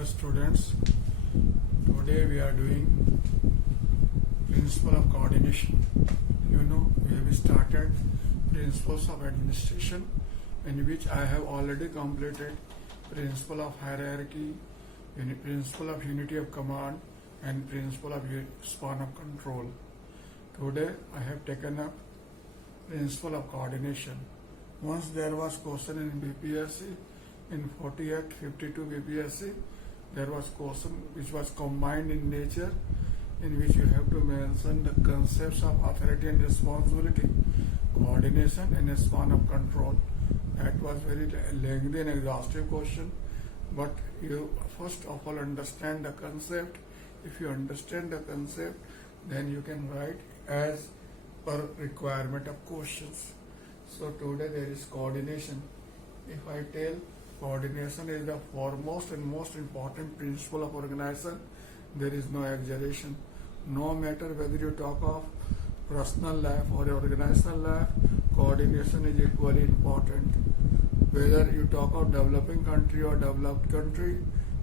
Hello students, today we are doing principle of coordination. We have started principles of administration, in which I have already completed principle of hierarchy, principle of unity of command, and principle of span of control. Today I have taken up principle of coordination. Once there was question in BPSC, in 48, 52 BPSC, there was question which was combined in nature, in which you have to mention the concepts of authority and responsibility, coordination, and a span of control. That was very lengthy and exhaustive question, but you first of all understand the concept. If you understand the concept, then you can write as per requirement of questions. So today there is coordination. If I tell coordination is the foremost and most important principle of organization, there is no exaggeration. No matter whether you talk of personal life or organizational life, coordination is equally important. Whether you talk of developing country or developed country,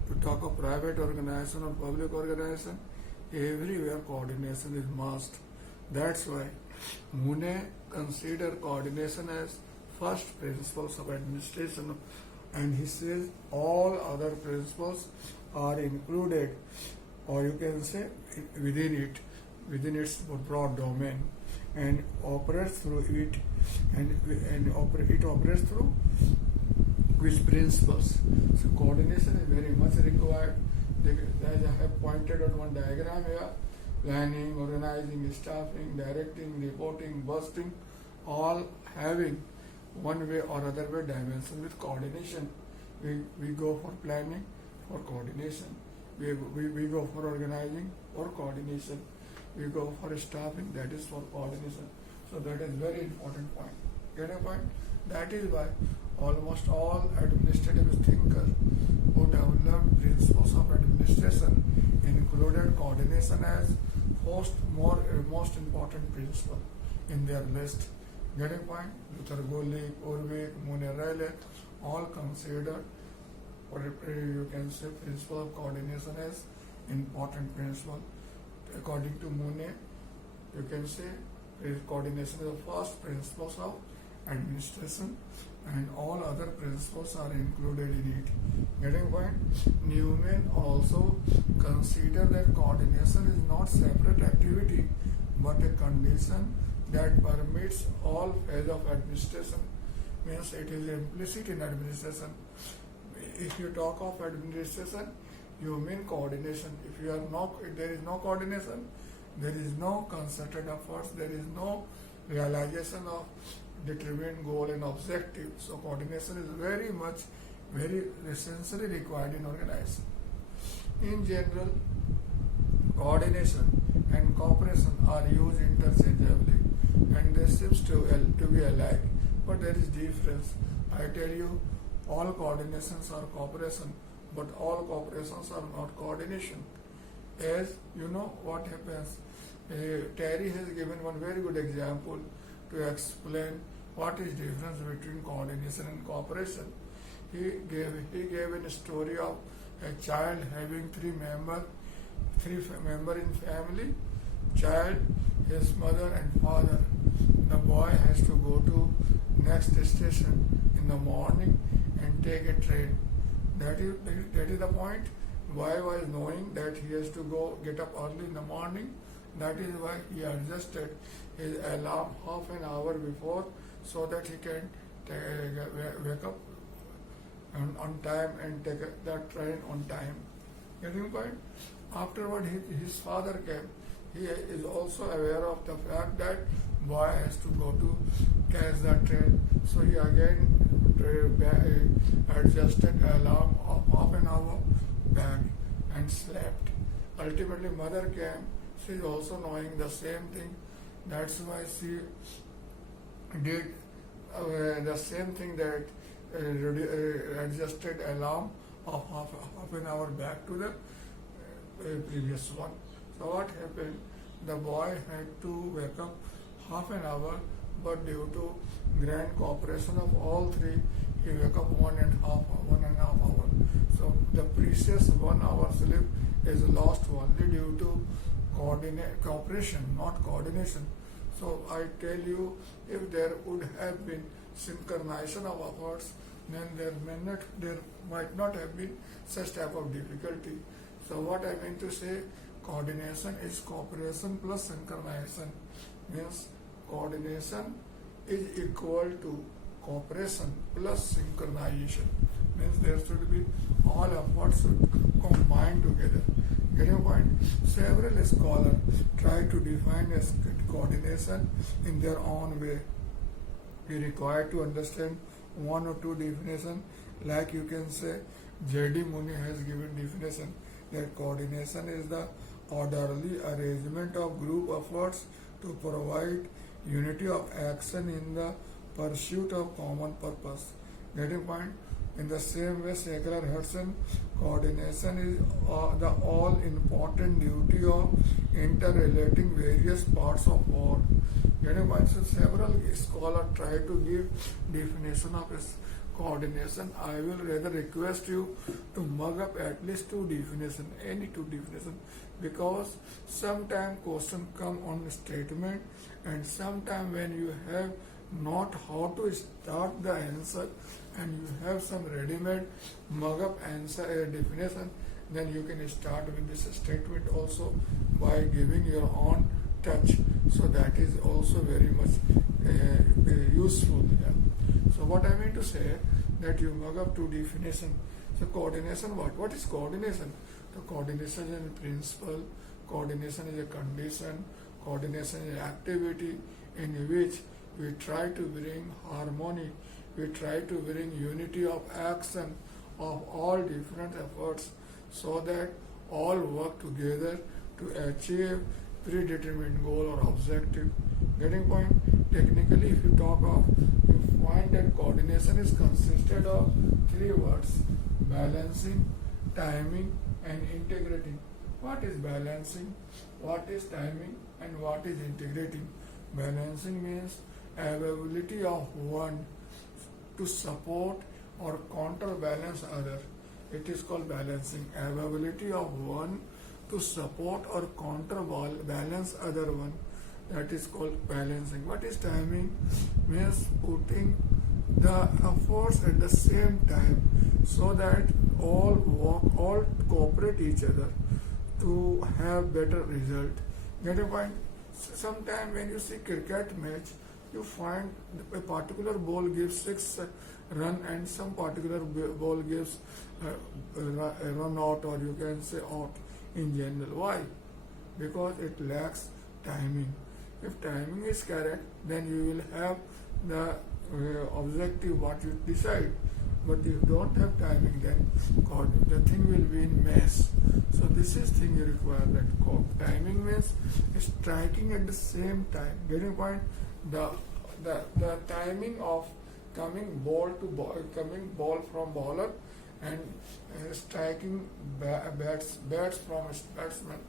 you talk of private organization or public organization, everywhere coordination is must. That's why Mune consider coordination as first principles of administration, and he says all other principles are included, or you can say within its broad domain, and operates through it, and it operates through which principles. So coordination is very much required. As I have pointed out one diagram here, planning, organizing, staffing, directing, reporting, busting, all having one way or other way dimension with coordination. We go for planning for coordination. We go for organizing for coordination. We go for staffing, that is for coordination. So that is very important point. Get a point? That is why almost all administrative thinkers who developed principles of administration included coordination as most important principle in their list. Get a point? Luther Gulick, Urvik, Mune Riley, all considered, or you can say, principle of coordination as important principle. According to Mune, you can say coordination is the first principles of administration, and all other principles are included in it. Getting point? Newman also consider that coordination is not separate activity, but a condition that permits all phases of administration. Means it is implicit in administration. If you talk of administration, you mean coordination. If there is no coordination, there is no concerted efforts, there is no realization of determined goal and objective. So coordination is very essentially required in organization. In general, coordination and cooperation are used interchangeably, and they seem to be alike, but there is difference. I tell you, all coordinations are cooperation, but all cooperations are not coordination. As you know what happens, Terry has given one very good example to explain what is difference between coordination and cooperation. He gave a story of a child having three member in family, child, his mother and father. The boy has to go to next station in the morning and take a train. That is the point. Boy was knowing that he has to get up early in the morning. That is why he adjusted his alarm half an hour before, so that he can wake up on time and take that train on time. Getting the point? Afterward, his father came. He is also aware of the fact that boy has to go to catch that train. So he again adjusted alarm of half an hour back and slept. Ultimately, mother came. She is also knowing the same thing. That's why she did the same thing, that adjusted alarm of half an hour back to the previous one. So what happened? The boy had to wake up half an hour, but due to grand cooperation of all three, he wake up 1.5 hours. So the precious 1 hour sleep is lost only due to cooperation, not coordination. So I tell you, if there would have been synchronization of efforts, then there might not have been such type of difficulty. So what I mean to say, coordination is cooperation plus synchronization. Means coordination is equal to cooperation plus synchronization. Means there should be all efforts should combine together. Get your point? Several scholars try to define as coordination in their own way. You require to understand one or two definitions. Like you can say, J.D. Mooney has given definition that coordination is the orderly arrangement of group efforts to provide unity of action in the pursuit of common purpose. Getting point? In the same way, Shackler Hudson, coordination is the all-important duty of interrelating various parts of work. Getting point? So several scholars try to give definition of coordination. I will rather request you to mug up at least two definitions, any two definitions, because sometimes question come on statement, and sometimes when you have not how to start the answer and you have some ready-made mug up answer definition, then you can start with this statement also by giving your own touch. So that is also very much useful. Yeah. So what I mean to say, that you mug up two definition. So coordination, what is coordination? So coordination is a principle, coordination is a condition, coordination is an activity in which we try to bring harmony, we try to bring unity of action of all different efforts, so that all work together to achieve predetermined goal or objective. Getting point? Technically, if you talk of, you find that coordination is consisted of three words: balancing, timing, and integrating. What is balancing? What is timing? And what is integrating? Balancing means availability of one to support or counterbalance other. It is called balancing. Availability of one to support or counterbalance other one. That is called balancing. What is timing? Means putting the efforts at the same time, so that all work, all cooperate each other to have better result. Get a point? Sometimes when you see cricket match, you find a particular ball gives 6 run and some particular ball gives a run out, or you can say out in general. Why? Because it lacks timing. If timing is correct, then you will have the objective what you decide. But if you don't have timing, then the thing will be in mess. So this is thing you require, that timing means striking at the same time. Getting point? The timing of coming ball from bowler and striking bats from batsman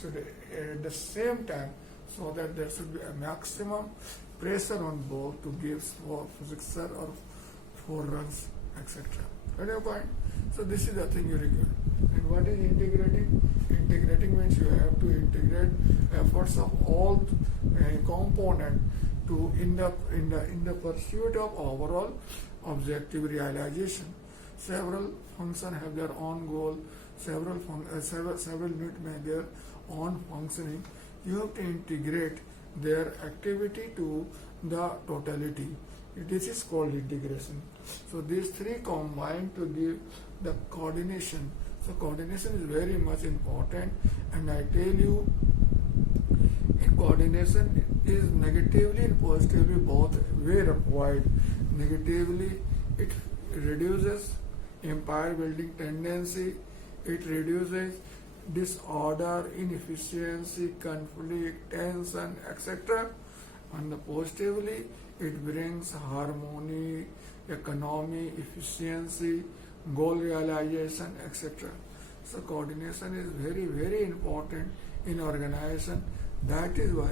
should at the same time, so that there should be a maximum pressure on ball to give 6 or 4 runs, etc. Got your point? So this is the thing you require. And what is integrating? Integrating means you have to integrate efforts of all components to in the pursuit of overall objective realization. Several functions have their own goal. Several units may their own functioning. You have to integrate their activity to the totality. This is called integration. So these three combine to give the coordination. So coordination is very much important, and I tell you, coordination is negatively and positively both way required. Negatively, it reduces empire building tendency, it reduces disorder, inefficiency, conflict, tension, etc. And positively, it brings harmony, economy, efficiency, goal realization, etc. So coordination is very, very important in organization. That is why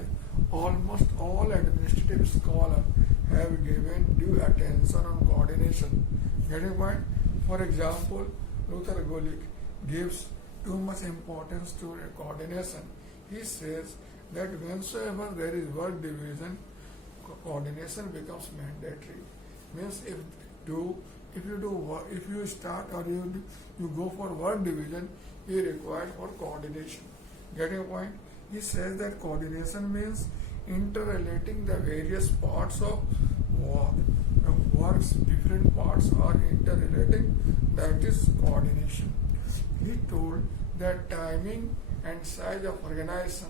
almost all administrative scholars have given due attention on coordination. Getting point? For example, Luther Gulick gives too much importance to coordination. He says that whensoever there is work division, coordination becomes mandatory. Means if you start or you go for work division, you require for coordination. Getting a point? He says that coordination means interrelating the various parts of work. Work's different parts are interrelating. That is coordination. He told that timing and size of organization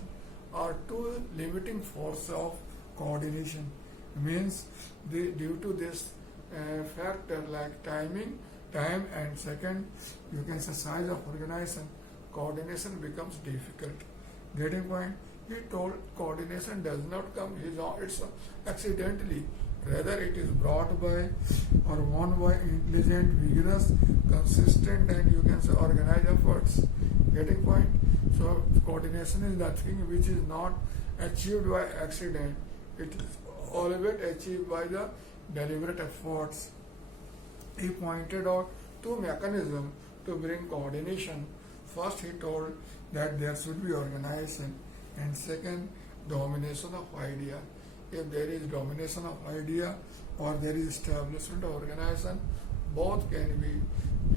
are two limiting forces of coordination. Means due to this factor like time and second, you can say size of organization, coordination becomes difficult. Getting point? He told coordination does not come it's accidentally, rather it is brought by or won by intelligent, vigorous, consistent, and you can say organized efforts. Getting point? So coordination is nothing which is not achieved by accident. It is always achieved by the deliberate efforts. He pointed out two mechanisms to bring coordination. First, he told that there should be organization, and second, domination of idea. If there is domination of idea or there is establishment of organization, both can be,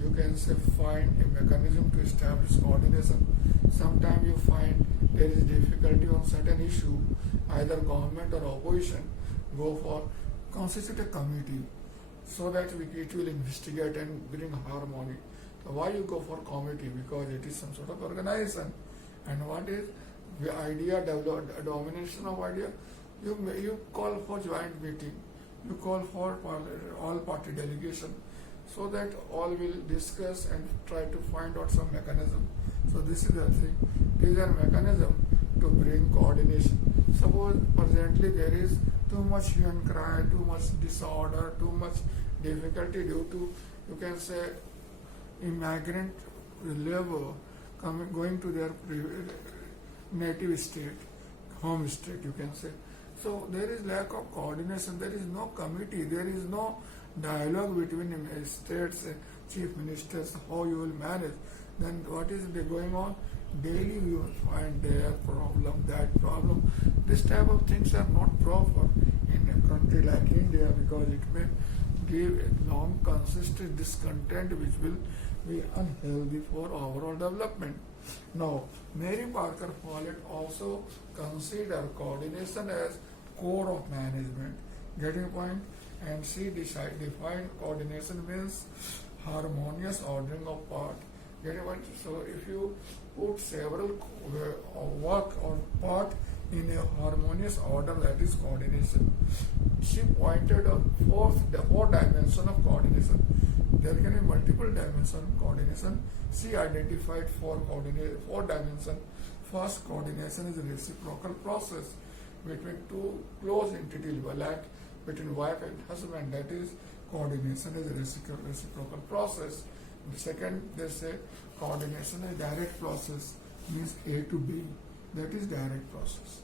you can say, find a mechanism to establish coordination. Sometimes you find there is difficulty on certain issue, either government or opposition go for constitute a committee so that it will investigate and bring harmony. So why you go for committee? Because it is some sort of organization. And what is the idea, domination of idea? You call for joint meeting, you call for all party delegation, so that all will discuss and try to find out some mechanism. So this is the thing. These are mechanism to bring coordination. Suppose presently there is too much hue and cry, too much disorder, too much difficulty due to, you can say, immigrant labor going to their native state, home state, you can say. So there is lack of coordination, there is no committee, there is no dialogue between states, chief ministers, how you will manage. Then what is going on? Daily we will find their problem, that problem. This type of things are not proper in a country like India, because it may give a long consistent discontent which will be unhealthy for overall development. Now, Mary Parker Follett also considered coordination as core of management. Getting a point? And she defined coordination means harmonious ordering of part. Getting a point? So if you put several work or part in a harmonious order, that is coordination. She pointed out four dimensions of coordination. There can be multiple dimensions of coordination. She identified four dimensions. First, coordination is a reciprocal process between two close entities, like between wife and husband. That is, coordination is a reciprocal process. The second, they say coordination is direct process, means A to B. That is direct process.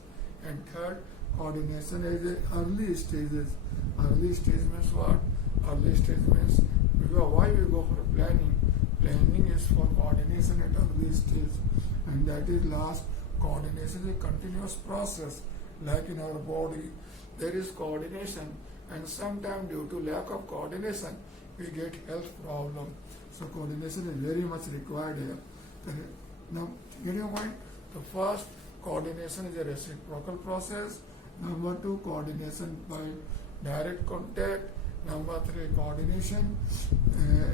And third, coordination is the early stages. Early stage means what? Early stage means why we go for planning. Planning is for coordination at early stage, and that is last. Coordination is a continuous process. Like in our body, there is coordination, and sometimes due to lack of coordination, we get health problem. So coordination is very much required here. Now, getting a point. The first, coordination is a reciprocal process. Number two, coordination by direct contact. Number three, coordination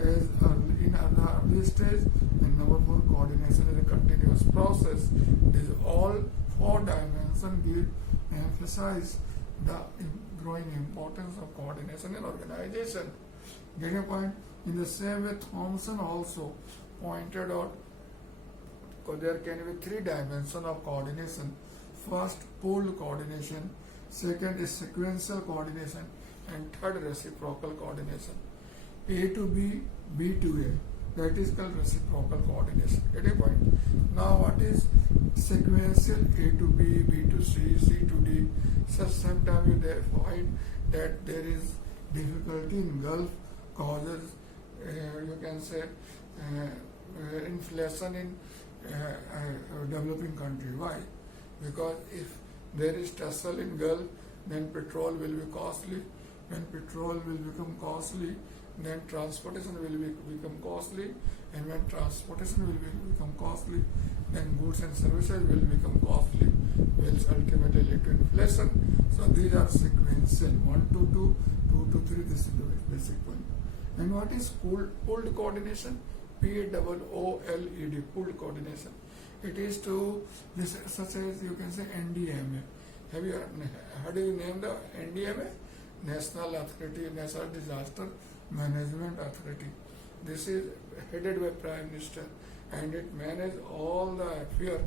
is in an early stage. And number four, coordination is a continuous process. These all four dimensions give emphasize the growing importance of coordination in organization. Getting a point? In the same way, Thompson also pointed out there can be three dimensions of coordination. First, pooled coordination. Second is sequential coordination. And third, reciprocal coordination. A to B, B to A. That is called reciprocal coordination. Get a point? Now, what is sequential? A to B, B to C, C to D. So sometimes you find that there is difficulty in Gulf causes, you can say, inflation in developing country. Why? Because if there is tussle in Gulf, then petrol will be costly. When petrol will become costly, then transportation will become costly, and when transportation will become costly, then goods and services will become costly, which ultimately lead to inflation. So these are sequential, 1 to 2, 2 to 3, this is the basic one. And what is pooled coordination? POOLED, pooled coordination. It is to this, such as you can say NDMA. Have you how do you name the NDMA? National Authority, National Disaster Management Authority. This is headed by Prime Minister, and it manages all the affair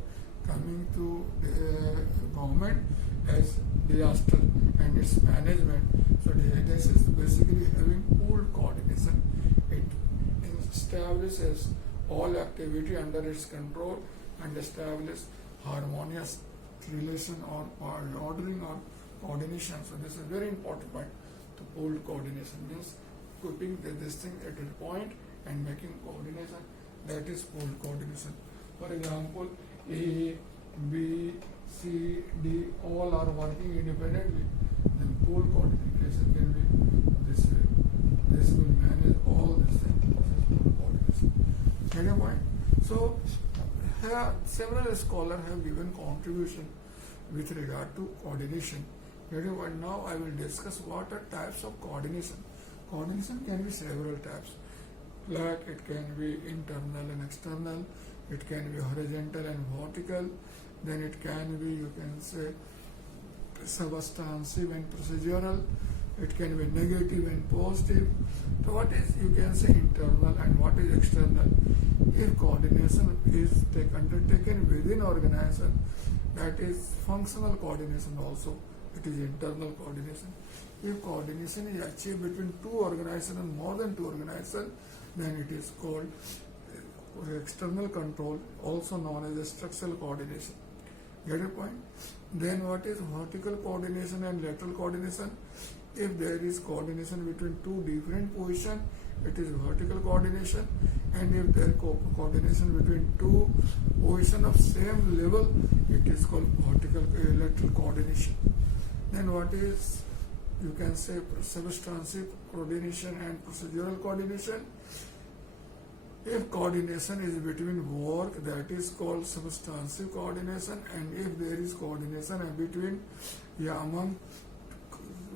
coming to the government as disaster and its management. So this is basically having pooled coordination. It establishes all activity under its control and establish harmonious relation or ordering or coordination. So this is very important point. To pooled coordination means keeping this thing at a point and making coordination. That is pooled coordination. For example, A, B, C, D all are working independently. Then pooled coordination can be this way. This will manage all these things. This is pooled coordination. Get your point? So here several scholars have given contribution with regard to coordination. Get your point? Now I will discuss what are types of coordination. Coordination can be several types. Like it can be internal and external, it can be horizontal and vertical, then it can be, you can say, substantive and procedural, it can be negative and positive. So what is, you can say, internal and what is external? If coordination is undertaken within organization, that is functional coordination also, it is internal coordination. If coordination is achieved between two organizations and more than two organizations, then it is called external control, also known as structural coordination. Get a point? Then what is vertical coordination and lateral coordination? If there is coordination between two different positions, it is vertical coordination, and if there is coordination between two positions of same level, it is called lateral coordination. Then what is, you can say, substantive coordination and procedural coordination? If coordination is between work, that is called substantive coordination, and if there is coordination between among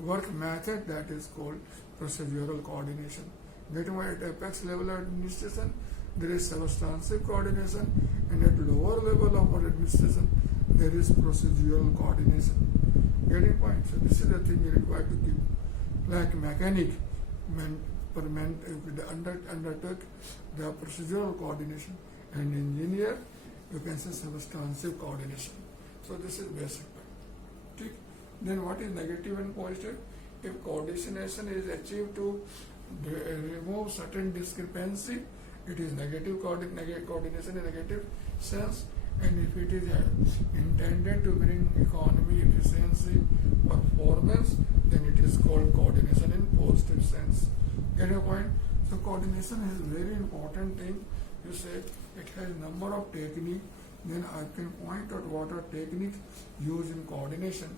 work method, that is called procedural coordination. That why at apex level administration there is substantive coordination, and at lower level of administration there is procedural coordination. Getting point? So this is the thing you require to keep. Like mechanic undertake the procedural coordination, and engineer, you can say, substantive coordination. So this is basic point. Then what is negative and positive? If coordination is achieved to remove certain discrepancy, it is negative coordination in negative sense, and if it is intended to bring economy, efficiency, performance, then it is called coordination in positive sense. Get your point? So coordination is very important thing. You say it has number of technique. Then I can point out what are techniques used in coordination.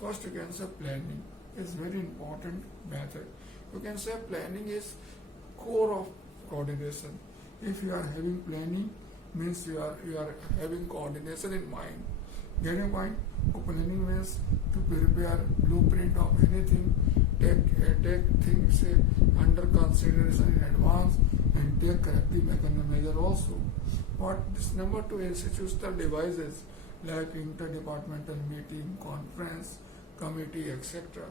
First, you can say planning is very important method. You can say planning is core of coordination. If you are having planning, means you are having coordination in mind. Get your point? Planning means to prepare blueprint of anything, take things under consideration in advance, and take corrective measure also. What this number two, institutional devices like interdepartmental meeting, conference, committee, etc.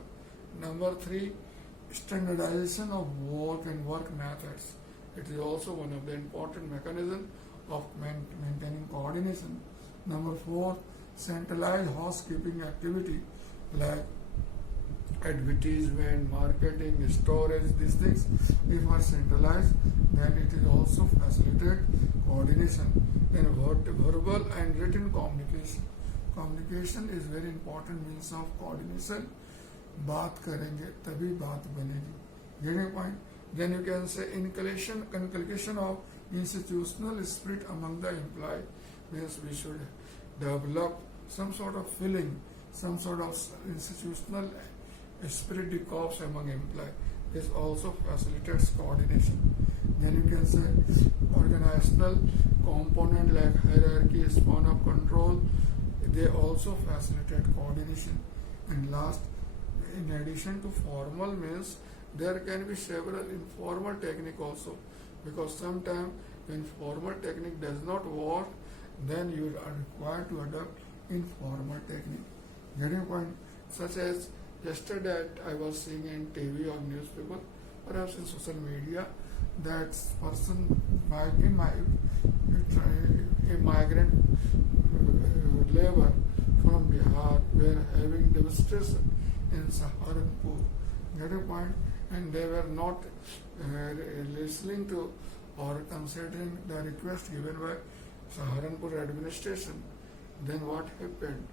Number three, standardization of work and work methods. It is also one of the important mechanisms of maintaining coordination. Number four, centralized housekeeping activity like advertisement, marketing, storage, these things, if are centralized, then it is also facilitate coordination. Then verbal and written communication. Communication is very important means of coordination. बात करेंगे तभी बात बनेगी. Getting a point? Then you can say inculcation of institutional spirit among the employee means we should develop some sort of feeling, some sort of institutional spirit de corps among employee. This also facilitates coordination. Then you can say organizational component like hierarchy, span of control, they also facilitate coordination. And last, in addition to formal means, there can be several informal technique also, because sometimes when formal technique does not work, then you are required to adopt informal technique. Getting point? Such as yesterday I was seeing in TV or newspaper, perhaps in social media, that person a migrant labor from Bihar were having demonstration in Saharanpur. Get a point? And they were not listening to or considering the request given by Saharanpur administration. Then what happened?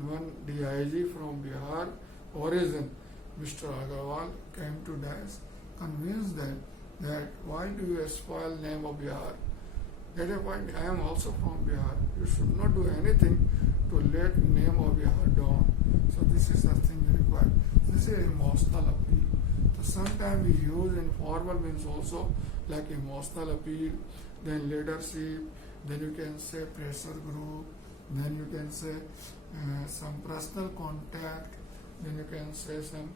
One DIG from Bihar origin, Mr. Agarwal, came to DICE, convinced them that why do you spoil name of Bihar? Get a point? I am also from Bihar. You should not do anything to let name of Bihar down. So this is the thing required. This is emotional appeal. So sometimes we use informal means also like emotional appeal, then leadership, then you can say pressure group, then you can say some personal contact, then you can say some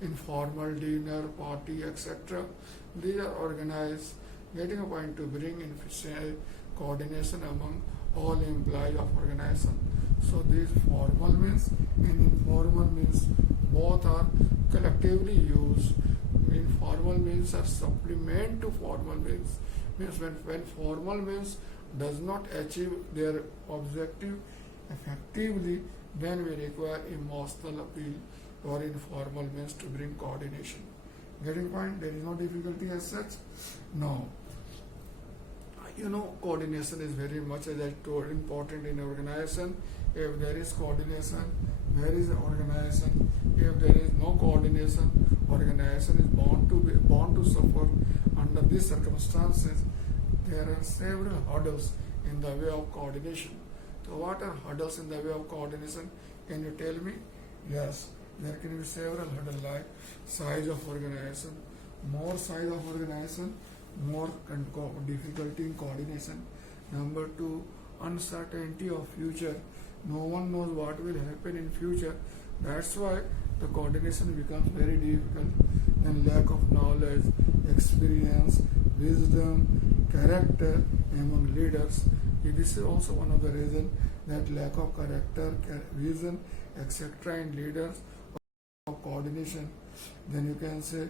informal dinner, party, etc. These are organized, getting a point to bring in coordination among all employees of organization. So these formal means and informal means both are collectively used. Informal means are supplement to formal means. Means when formal means does not achieve their objective effectively, then we require emotional appeal or informal means to bring coordination. Getting point? There is no difficulty as such. No. Coordination is very much, as I told, important in organization. If there is coordination, there is organization. If there is no coordination, organization is bound to suffer. Under these circumstances, there are several hurdles in the way of coordination. So what are hurdles in the way of coordination? Can you tell me? Yes, there can be several hurdles like size of organization. More size of organization, more difficulty in coordination. Number 2, uncertainty of future. No one knows what will happen in future. That's why the coordination becomes very difficult. Then lack of knowledge, experience, wisdom, character among leaders. This is also one of the reasons that lack of character, vision, etc. in leaders of coordination. Then you can say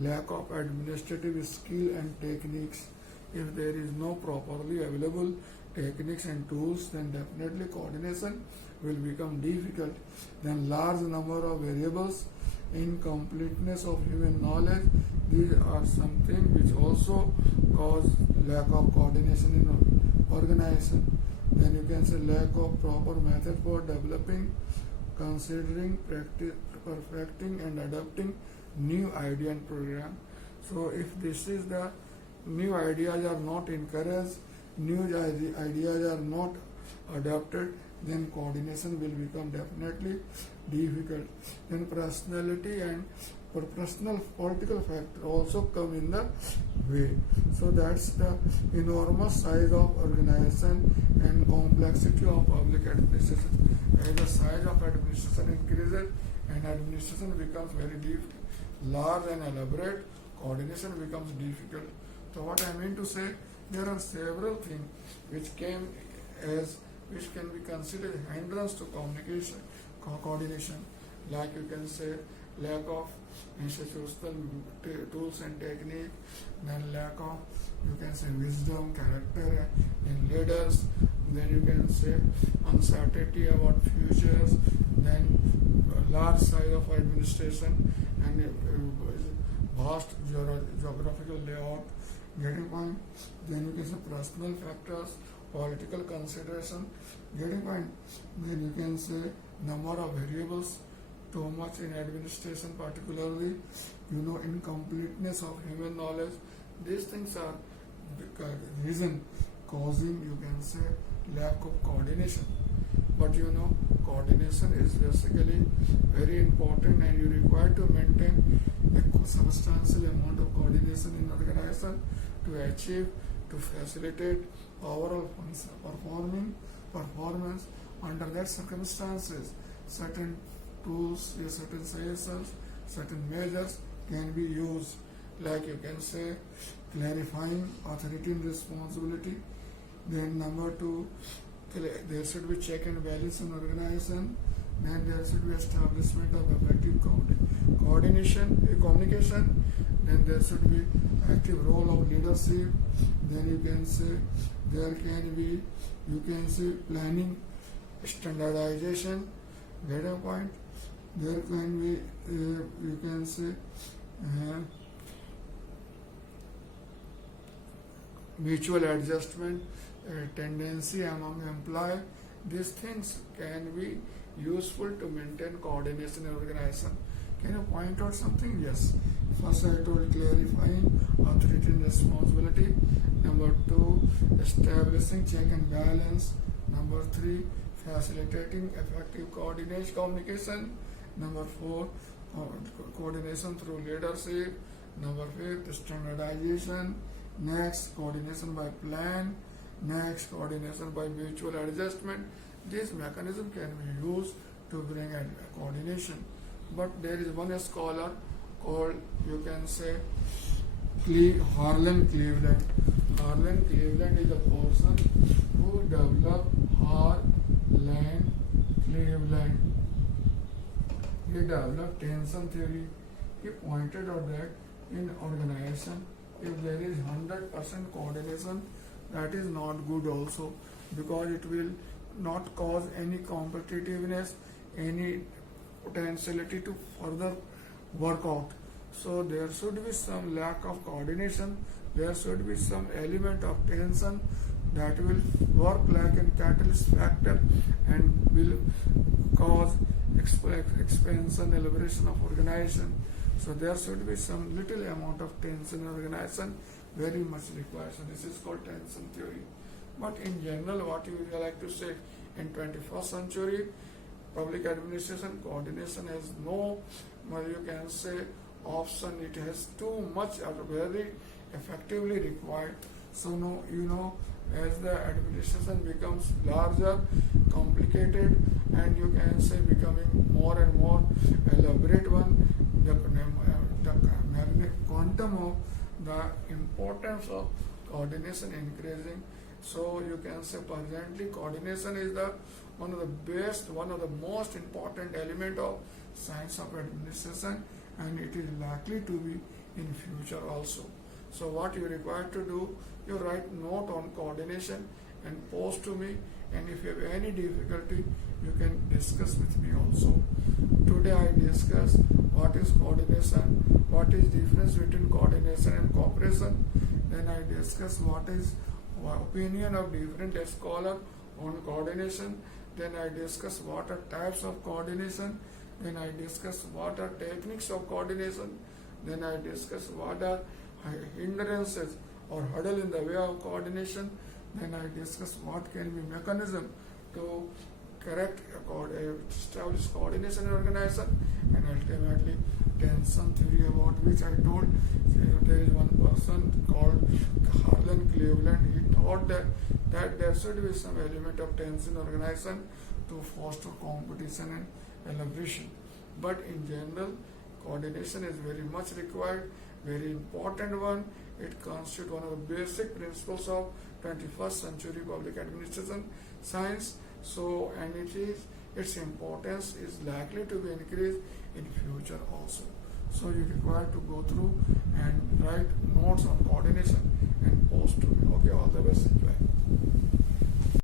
lack of administrative skill and techniques. If there is no properly available techniques and tools, then definitely coordination will become difficult. Then large number of variables, incompleteness of human knowledge, these are something which also cause lack of coordination in organization. Then you can say lack of proper method for developing, considering, perfecting and adopting new idea and program. So if this is the new ideas are not encouraged, new ideas are not adopted, then coordination will become definitely difficult. Then personality and personal political factor also come in the way. So that's the enormous size of organization and complexity of public administration. As the size of administration increases and administration becomes very large and elaborate, coordination becomes difficult. So what I mean to say, there are several things which can be considered hindrance to communication, coordination, like you can say lack of institutional tools and technique, then lack of, you can say, wisdom, character in leaders, then you can say uncertainty about futures, then large size of administration and vast geographical layout. Getting point? Then you can say personal factors, political consideration. Getting point? Then you can say number of variables, too much in administration, particularly incompleteness of human knowledge. These things are the reason causing, you can say, lack of coordination. But you know, coordination is basically very important, and you require to maintain a substantial amount of coordination in organization to achieve, to facilitate overall performance under that circumstances. Certain tools, certain suggestions, certain measures can be used, like you can say clarifying authority and responsibility. Then number two, there should be check and balance in organization. Then there should be establishment of effective communication. Then there should be active role of leadership. Then you can say there can be, you can say, planning, standardization. Get a point? There can be, you can say, mutual adjustment, tendency among employee. These things can be useful to maintain coordination in organization. Can you point out something? Yes. First I told clarifying authority and responsibility. Number two, establishing check and balance. Number three, facilitating effective communication. Number four, coordination through leadership. Number fifth, standardization. Next, coordination by plan. Next, coordination by mutual adjustment. This mechanism can be used to bring a coordination. But there is one scholar called, you can say, Harlan Cleveland. Harlan Cleveland is a person who developed Harlan Cleveland. He developed tension theory. He pointed out that in organization, if there is 100% coordination, that is not good also, because it will not cause any competitiveness, any potentiality to further work out. So there should be some lack of coordination, there should be some element of tension that will work like a catalyst factor and will cause expansion, elaboration of organization. So there should be some little amount of tension in organization, very much required. So this is called tension theory. But in general, what you would like to say, in 21st century, public administration coordination has no, you can say, option. It has too much or very effectively required. So no, you know, as the administration becomes larger, complicated, and you can say becoming more and more elaborate one, the quantum of the importance of coordination increasing. So you can say presently coordination is the one of the best, one of the most important element of science of administration, and it is likely to be in future also. So what you require to do, you write note on coordination and post to me, and if you have any difficulty, you can discuss with me also. Today I discuss what is coordination, what is difference between coordination and cooperation. Then I discuss what is opinion of different scholars on coordination. Then I discuss what are types of coordination. Then I discuss what are techniques of coordination. Then I discuss what are hindrances or hurdle in the way of coordination. Then I discuss what can be mechanism to correct, establish coordination in organization, and ultimately tension theory, about which I told. There is one person called Harlan Cleveland. He thought that there should be some element of tension in organization to foster competition and elaboration. But in general, coordination is very much required, very important one. It constitutes one of the basic principles of 21st century public administration science. So, and its importance is likely to be increased in future also. So you require to go through and write notes on coordination and post to me. Okay, all the best. Enjoy.